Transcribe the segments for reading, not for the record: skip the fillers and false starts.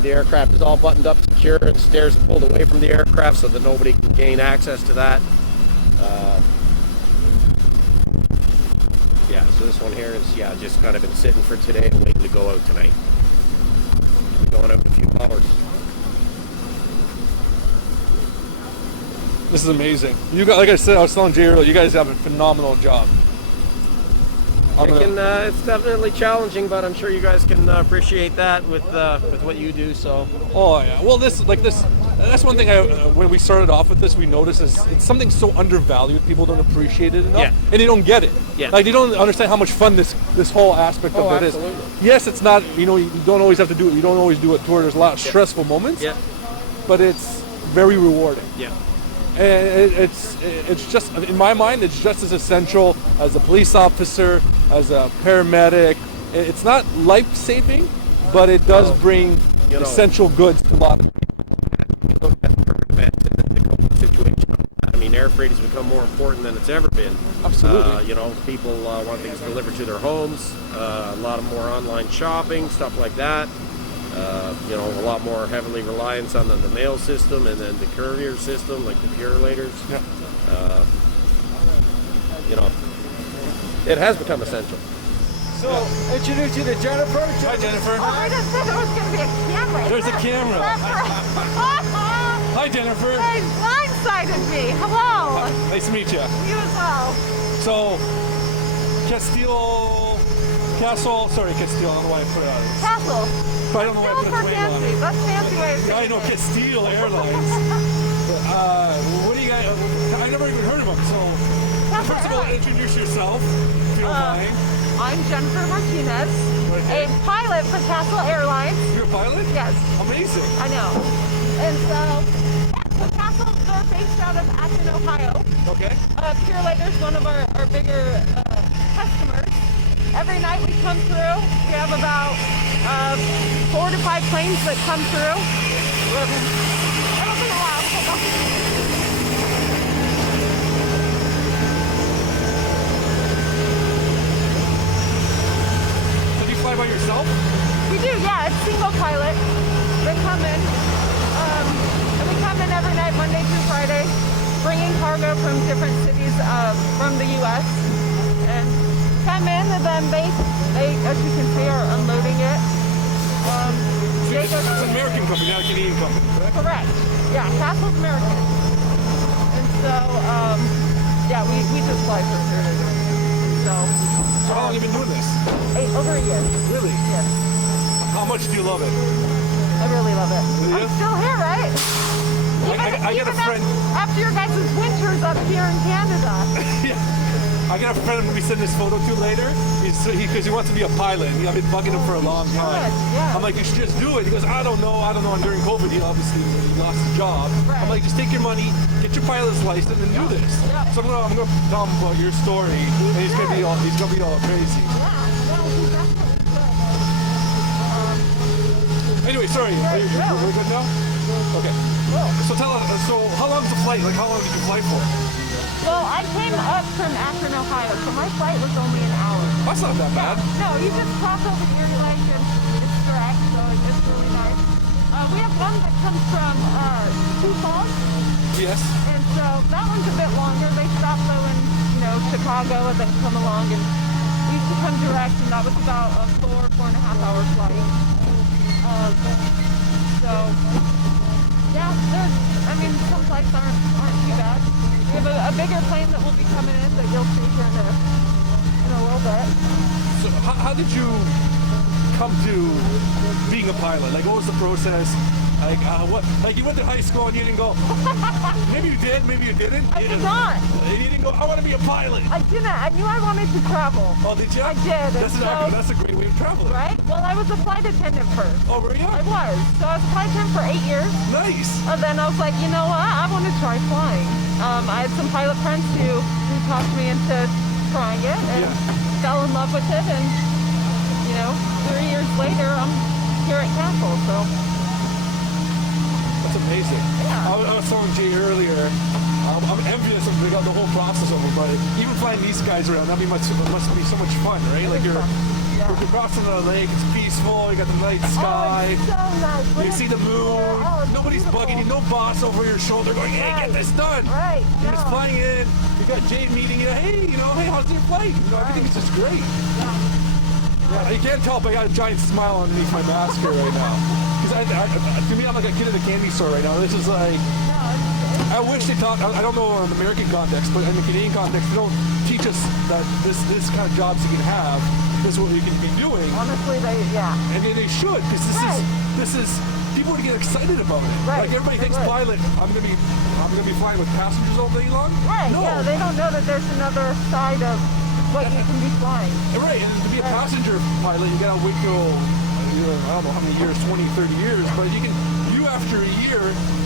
The aircraft is all buttoned up, secure, and stairs are pulled away from the aircraft so that nobody can gain access to that. Yeah, so this one here is, just kind of been sitting for today and waiting to go out tonight. We'll be going out in a few hours. This is amazing. You got, like I said, I was telling Jay earlier, you guys have a phenomenal job. It's definitely challenging, but I'm sure you guys can appreciate that with what you do. So. Oh yeah. Well, that's one thing. When we started off with this, we noticed is it's something so undervalued. People don't appreciate it enough, and they don't get it. Yeah. Like they don't understand how much fun this whole aspect of it absolutely. is. Yes, it's not. You don't always have to do it. You don't always do it toward. There's a lot of stressful moments. Yeah. But it's very rewarding. Yeah. And it's just, in my mind, it's just as essential as a police officer, as a paramedic. It's not life-saving, but it does bring essential goods to a lot of people. The COVID situation. I mean, air freight has become more important than it's ever been. Absolutely. People want things delivered to their homes. A lot of more online shopping, stuff like that. A lot more heavily reliance on the mail system and then the courier system, like the Purolators. Yeah. It has become essential. So, introduce you to Jennifer. Hi, Jennifer. Oh, I just said there was going to be a camera. There's a camera. Hi, Jennifer. They blindsided me. Hello. Nice to meet you. You as well. So, Castile, I don't know why I put it on it. Castle. But I don't know why I put a for twang on fancy. it. That's fancy way of saying I know it. Castile Airlines. What do you guys? I never even heard of them. So, Castle first of all, Airlines. introduce yourself, if you don't mind. I'm Jennifer Martinez, Okay. a pilot for Castle Airlines. You're a pilot? Yes, Amazing. I know. And so Castle, they're based out of Akron, Ohio. Okay. Purolator is one of our bigger customers. Every night we come through, we have about 4 to 5 planes that come through. It'll be a while. So do you fly by yourself? We do, yeah, it's single pilot. They come in, and we come in every night, Monday through Friday, bringing cargo from different cities from the U.S. and come in, and then they, as you can see, are unloading it. It's an American company, not a Canadian company, correct? Correct. Yeah, Castle's American. And so, we just fly for Purolator. So how long have you been doing this? Over a year. Really? Yes. How much do you love it? I really love it. Yeah? I'm still here, right? I got a friend. After your guys' winters up here in Canada. Yeah. I got a friend I'm going to be sending this photo to later because he wants to be a pilot. And I've been bugging him for a long time. Yeah. I'm like, you should just do it. He goes, I don't know. And during COVID, he obviously lost his job. Right. I'm like, just take your money, get your pilot's license, and do this. Yeah. So I'm gonna tell him about your story, and he's gonna be all crazy. Yeah. No, he definitely should. Anyway, sorry. We're good now. Okay. So tell us. So how long is the flight? Like, how long did you fly for? Well, I came up from Akron, Ohio, so my flight was only an hour. That's not that bad. No, you just cross over the Erie Lake and it's direct, so it's really nice. We have one that comes from Sioux Falls. Yes. And so that one's a bit longer. They stop though in, Chicago and then come along, and we used to come direct, and that was about a 4.5 hour flight. Some flights aren't too bad. We have a bigger plane that will be coming in that you'll see here in a little bit. So how did you come to being a pilot? Like, what was the process? Like, Like, you went to high school and you didn't go. Maybe you did, maybe you didn't. I did not. You didn't go, I want to be a pilot. I didn't. I knew I wanted to travel. Oh, did you? I did. That's a great way of traveling. Right? Well, I was a flight attendant first. Oh, were you? I was. So I was a flight attendant for 8 years. Nice. And then I was like, you know what? I want to try flying. I had some pilot friends who talked me into trying it and fell in love with it. And, 3 years later, I'm here at Castle. So. was telling Jay earlier, I'm envious of the whole process of it, but even flying these guys around, that must be so much fun, right? Like you're crossing the lake, it's peaceful, you got the night sky, Oh, it's so nice. you see the moon, Oh, it's nobody's beautiful. bugging you, no boss over your shoulder going, hey, get this done. Right. You're just no. flying in, you got Jade meeting you, hey, hey, how's your flight? Everything is just great. Yeah, you can't tell, but I got a giant smile underneath my mask here right now. Because to me, I'm like a kid at a candy store right now. This is like, I wish they taught, I don't know in the American context, but in the Canadian context, they don't teach us that this kind of jobs you can have, this is what you can be doing. Honestly, And they should, because this is, people would get excited about it. Right. Like everybody thinks pilot, I'm gonna be flying with passengers all day long. Right, No. yeah, they don't know that there's another side of what you can be flying. Right, and to be a passenger pilot, you gotta wait till, I don't know how many years, 20, 30 years, but you after a year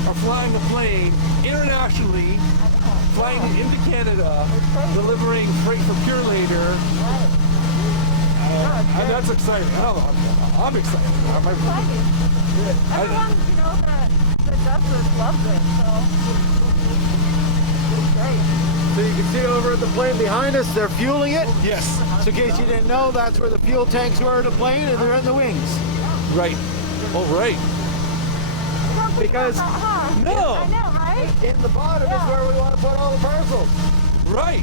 are flying a plane internationally, flying into Canada, delivering freight for Purolator. And that's exciting. I'm excited. Everyone, that does this loves it, so it's great. So you can see over at the plane behind us, they're fueling it. Yes. So in case you didn't know, that's where the fuel tanks were of the plane, and they're in the wings. Right. All right. Because No. I know, right? in the bottom is where we want to put all the parcels. Right.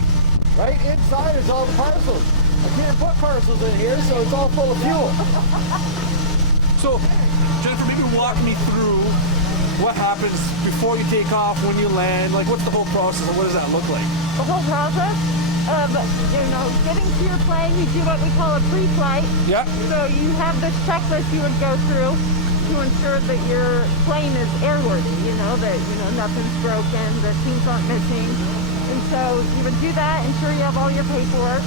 Right inside is all the parcels. I can't put parcels in here, so it's all full of fuel. So, Jennifer, maybe walk me through what happens before you take off, when you land. Like, what's the whole process? What does that look like? The whole process of, getting to your plane, you do what we call a pre-flight. Yeah. So you have this checklist you would go through to ensure that your plane is airworthy, that, nothing's broken, that things aren't missing. And so you would do that, ensure you have all your paperwork.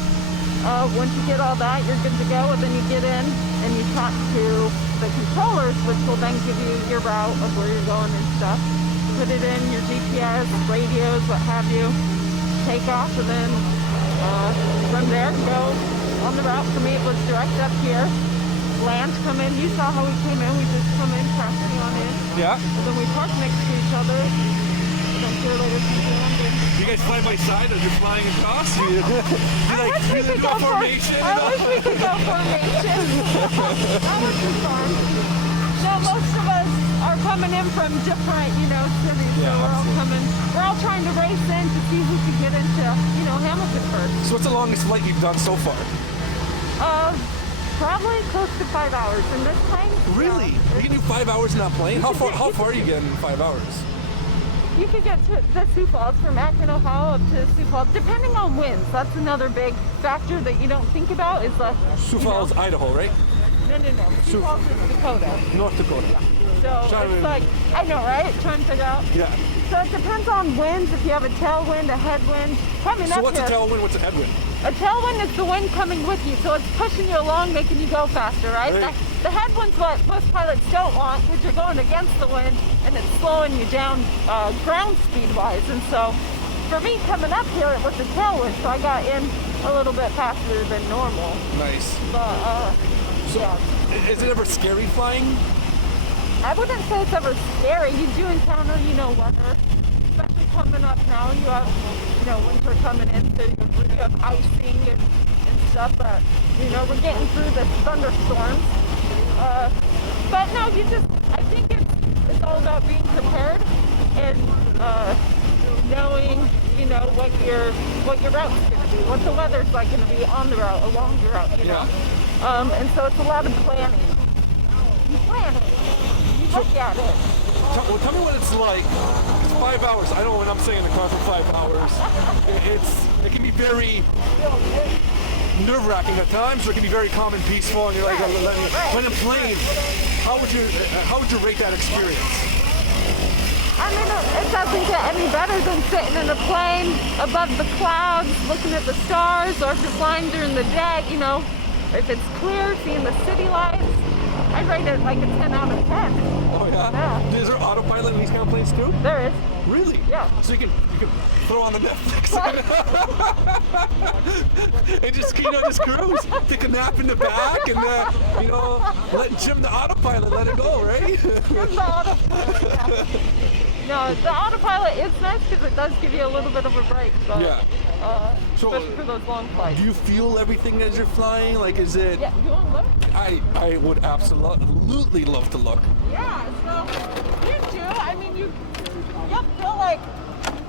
Once you get all that, you're good to go, and then you get in and you talk to the controllers, which will then give you your route of where you're going and stuff. Put it in your GPS, radios, what have you. Take off, and then from there, go on the route. For me, it was direct up here. Land, come in. You saw how we came in. We just come in, pressing on in. Yeah. And then we park next to each other. And then Purolator comes in. You guys fly by side as you're flying across? You I wish we could go formation? I wish we could go formation. That would be fun. No, most of us are coming in from different, cities. Yeah, So we're all trying to race in to see who can get into, Hamilton first. So what's the longest flight you've done so far? Probably close to 5 hours in this plane. Really? Yeah. You can do 5 hours in that plane? How far are you getting in 5 hours? You could get to the Sioux Falls from Akron, Ohio up to Sioux Falls, depending on winds. That's another big factor that you don't think about is the Sioux Falls, Idaho, right? No. Sioux Falls is Dakota. North Dakota. So it's like, I know, right? Trying to figure out. Yeah. So it depends on winds. If you have a tailwind, a headwind. Coming So up what's a here, tailwind? What's a headwind? a tailwind is the wind coming with you, so it's pushing you along, making you go faster, right? Right. The headwind's what most pilots don't want, because you're going against the wind and it's slowing you down ground speed-wise. And so for me coming up here, it was a tailwind, so I got in a little bit faster than normal. Nice. But So, yeah. is it ever scary flying? I wouldn't say it's ever scary. You do encounter, weather. Especially coming up now, you have, winter coming in, so you have icing and stuff. But, we're getting through the thunderstorms. But no, I think it's all about being prepared and knowing, what your route's going to be, what the weather's like going to be on the route, along the route, Yeah. And so it's a lot of planning. You plan it. You look at it. Tell me what it's like. It's 5 hours. I know when I'm sitting in the car for 5 hours, it can be very nerve-wracking at times, or it can be very calm and peaceful. And you're like, when in plane, how would you rate that experience? I mean, it doesn't get any better than sitting in a plane above the clouds, looking at the stars, or if you're flying during the day, if it's clear, seeing the city lights. I rate it like a 10 out of 10. Oh yeah? Yeah. Is there autopilot in these kind of planes too? There is. Really? Yeah. So you can throw on the Netflix and just just cruise, take a nap in the back, and let Jim the autopilot let it go, right? Here's the autopilot, yeah. No, the autopilot is nice because it does give you a little bit of a break. But, Yeah. So, especially for those long flights. Do you feel everything as you're flying? Like, is it? Yeah, you want to look? I would absolutely love to look. Yeah, so you do. I mean, you'll feel like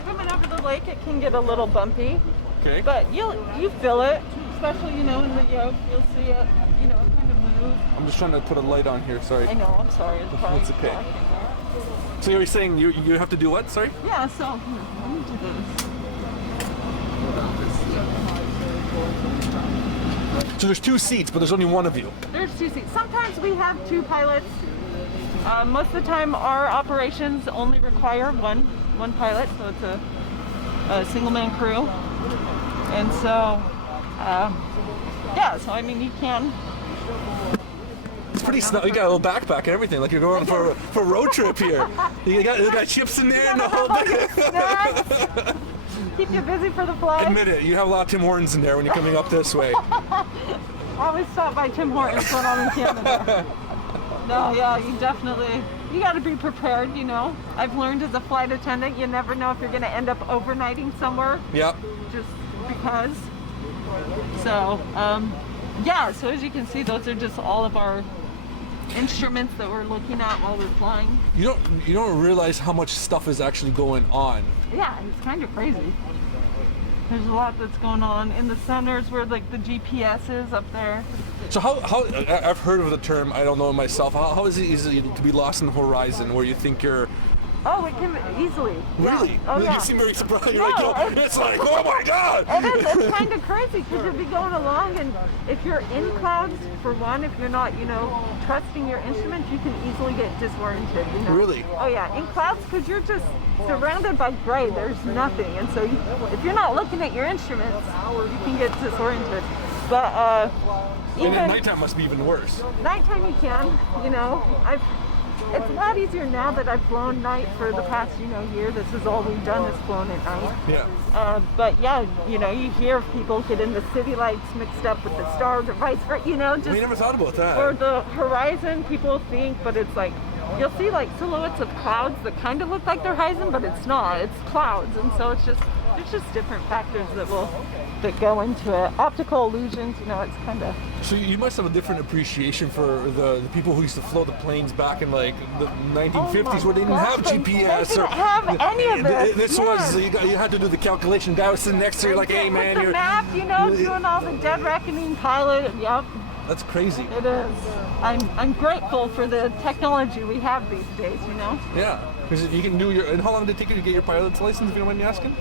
coming over the lake, it can get a little bumpy. Okay. But you feel it, especially, in the yoke. You'll see it, kind of move. I'm just trying to put a light on here. Sorry. I know, I'm sorry. It's probably It's okay. flashing there. So you're saying you have to do what? Sorry. Yeah, so let me do this. So there's 2 seats, but there's only one of you. There's 2 seats. Sometimes we have 2 pilots. Most of the time, our operations only require one pilot, so it's a single-man crew. And so, so I mean, you can. It's pretty snug. You got a little backpack and everything, like you're going for a road trip here. You got chips in there and the whole thing. Snacks. Keep you busy for the flight. Admit it, you have a lot of Tim Hortons in there when you're coming up this way. I always stop by Tim Hortons when I'm in Canada. No, yeah, you got to be prepared, I've learned as a flight attendant, you never know if you're going to end up overnighting somewhere. Yep. Just because. So, so as you can see, those are just all of our instruments that we're looking at while we're flying. You don't realize how much stuff is actually going on. Yeah, it's kind of crazy. There's a lot that's going on. In the centers where like the GPS is up there. So how I've heard of the term, I don't know it myself. How is it easy to be lost in the horizon where you think you're Oh, it can easily. Really? Yeah. Oh, yeah. You seem very surprised. No, You're like, it's like, oh my God! It's kind of crazy because you'll be going along, and if you're in clouds, for one, if you're not, trusting your instruments, you can easily get disoriented. Really? Oh yeah, in clouds because you're just surrounded by gray. There's nothing, and so if you're not looking at your instruments, you can get disoriented. But even and at nighttime must be even worse. Nighttime you can, It's a lot easier now that I've flown night for the past, year. This is all we've done is flown at night. Yeah. But yeah, you hear people get in the city lights mixed up with the stars or vice versa, just. We never thought about that. Or the horizon, people think, but it's like, you'll see like silhouettes of clouds that kind of look like they're horizon, but it's not. It's clouds, and so there's just different factors that go into it. Optical illusions, it's kind of. So you must have a different appreciation for the people who used to float the planes back in like the 1950s where they didn't have GPS. They didn't have any of this. This was, you had to do the calculation. Guy was sitting next to you like, hey man, with the you're... map, doing all the dead reckoning pilot. Yep. That's crazy. It is. I'm grateful for the technology we have these days, Yeah, because you can do and how long did it take you to get your pilot's license, if you don't mind me asking?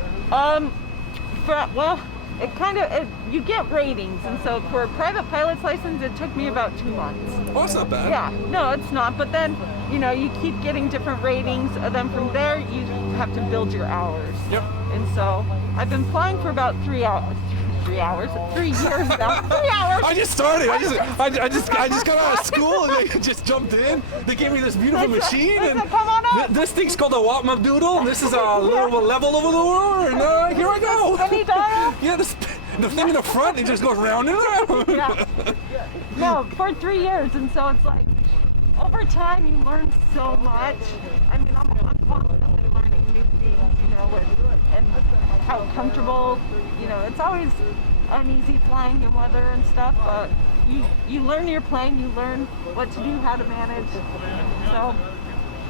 You get ratings, and so for a private pilot's license, it took me about 2 months. Oh, that's not bad. Yeah, no, it's not. But then, you keep getting different ratings, and then from there, you have to build your hours. Yep. And so I've been flying for about 3 hours. 3 hours? 3 years now. 3 hours. I just started. I just got out of school and I just jumped in. They gave me this beautiful machine, and come on up. This thing's called a Wapmadoodle, and this is a little level over the world, and here I go. Spinny dial? Yeah, the thing in the front, it just goes round and round. Yeah. No, for 3 years, and so it's like, over time you learn so much. I mean, I'm constantly learning new things, and how comfortable, it's always uneasy flying in weather and stuff, but you learn your plane, you learn what to do, how to manage, so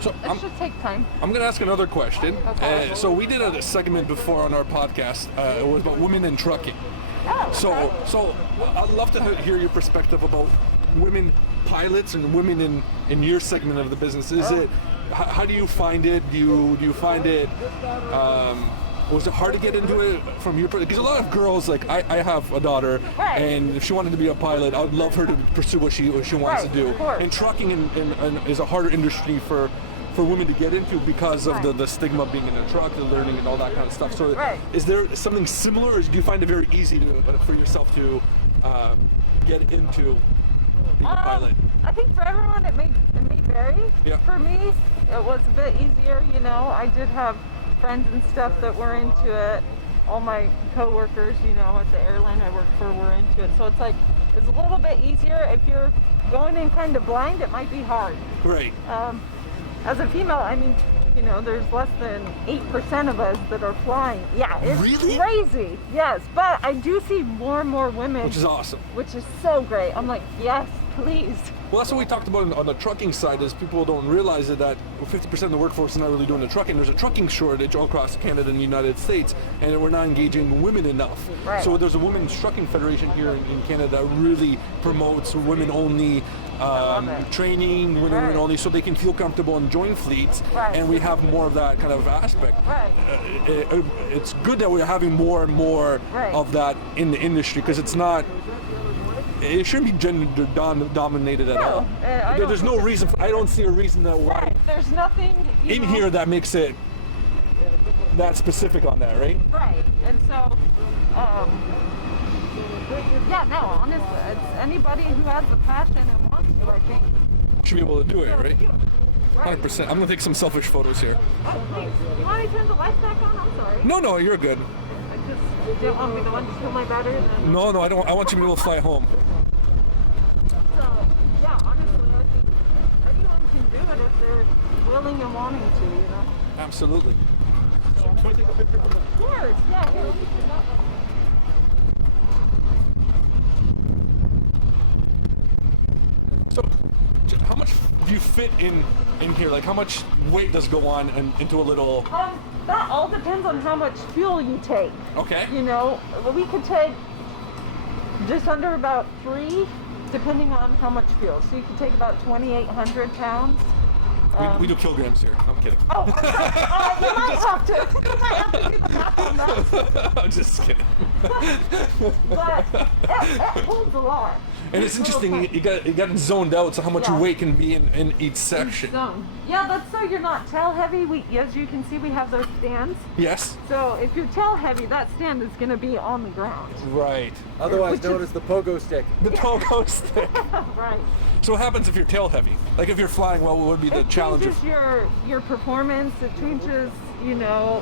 it just takes time. I'm going to ask another question. Okay. So we did a segment before on our podcast. It was about women in trucking. Oh, So I'd love to hear your perspective about women pilots and women in your segment of the business. How do you find it? Do you find it? Was it hard to get into it from your? Because a lot of girls, like I have a daughter, Right. and if she wanted to be a pilot, I'd love her to pursue what she wants Right, to do. of course. And trucking is a harder industry for women to get into because of Right. the stigma of being in a truck, the learning, and all that kind of stuff. So, Right. is there something similar, or do you find it very easy for yourself to get into being a pilot? I think for everyone it may vary. Yeah. For me, it was a bit easier. I did have friends and stuff that were into it. All my coworkers, at the airline I worked for, were into it. So it's like it's a little bit easier. If you're going in kind of blind, it might be hard. Great. as a female, I mean, you know, there's less than 8% of us that are flying. Yeah, it's Really? crazy. Yes, but I do see more and more women, Which is awesome. which is so great. I'm like, yes, please. Well, that's what we talked about on the trucking side. Is people don't realize that 50% of the workforce is not really doing the trucking. There's a trucking shortage all across Canada and the United States, and we're not engaging women enough. Right. So there's a women's trucking federation here in Canada that really promotes women-only love it. training, Right. women-only, so they can feel comfortable and join fleets. Right. And we have more of that kind of aspect. Right. It's good that we're having more and more Right. of that in the industry, because it's not. It shouldn't be gender dominated at No, all. I don't There's no think reason. I don't see a reason that why Right. There's nothing you in know, here that makes it that specific on that, right? Right. And so, yeah, no, honestly, it's anybody who has the passion and wants to, I think. Should be able to do it, right? Right. 100%. I'm gonna take some selfish photos here. Oh, thanks. You want me to turn the lights back on? I'm sorry. No, you're good. I just didn't want to be the one to steal my battery. Then. No, I don't. I want you to be able to fly home. So, yeah, honestly, I think anyone can do it if they're willing and wanting to, you know? Absolutely. Of course, yeah. Here. So, how much do you fit in here? Like, how much weight does go on into a little? That all depends on how much fuel you take. Okay. You know, we could take just under about 3, depending on how much fuel. So you could take about 2,800 pounds. We do kilograms here. I'm kidding. Oh, you might have to. You might have to do the math on that. I'm just kidding. But it holds a lot. And it's These little interesting. tanks. You got it zoned out, so how much Yeah. weight can be in each section. So, yeah, that's so you're not tail heavy. As you can see, we have those stands. Yes. So if you're tail heavy, that stand is going to be on the ground. Right. Otherwise Which known is- as the pogo stick. The pogo stick. Right. So what happens if you're tail heavy? Like if you're flying well, what would be the It challenge? changes your performance. It changes, you know,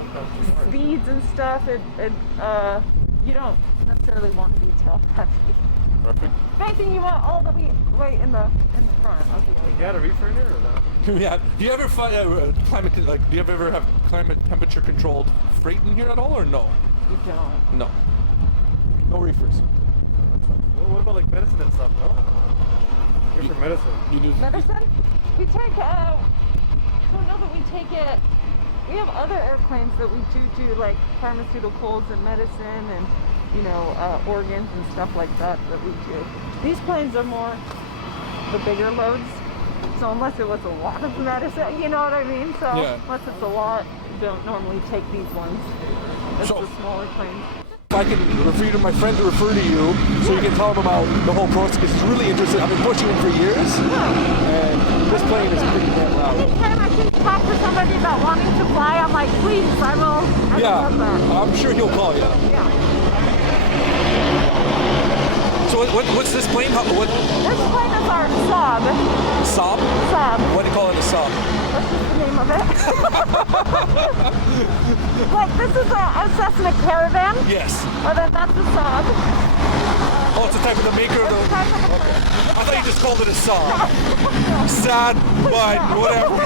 speeds and stuff. You don't necessarily want to be tail heavy. Perfect. If anything, you want all the weight in the front. Okay. You got a reefer in here or not? Yeah. Do you ever fly climate? Like, do you ever have climate temperature controlled freight in here at all, or no? You don't. No. No reefers. Well, what about like medicine and stuff, no? Here for medicine. You do. Medicine? We take, I don't know that we take it. We have other airplanes that we do like pharmaceuticals and medicine and, you know, organs and stuff like that we do. These planes are more the bigger loads. So unless it was a lot of medicine, you know what I mean? So Yeah. unless it's a lot, we don't normally take these ones. It's So- the smaller planes. If I can refer you to my friend to refer to you, so you can tell him about the whole process, because he's really interested. I've been pushing him for years, and this plane is pretty damn loud. Anytime I can talk to somebody about wanting to fly, I'm like, please, I will love Yeah, that. I'm sure he'll call you. Yeah. So what's this plane? What This plane is our sub. Saab? Sub. What do you call it, a Saab? That's just the name of it. Like, this is a Cessna Caravan. Yes. Well, then that's a sub. Oh, it's the type of the maker of It's the. kind of a plane. I thought you just called it a Saab. Sad, but whatever.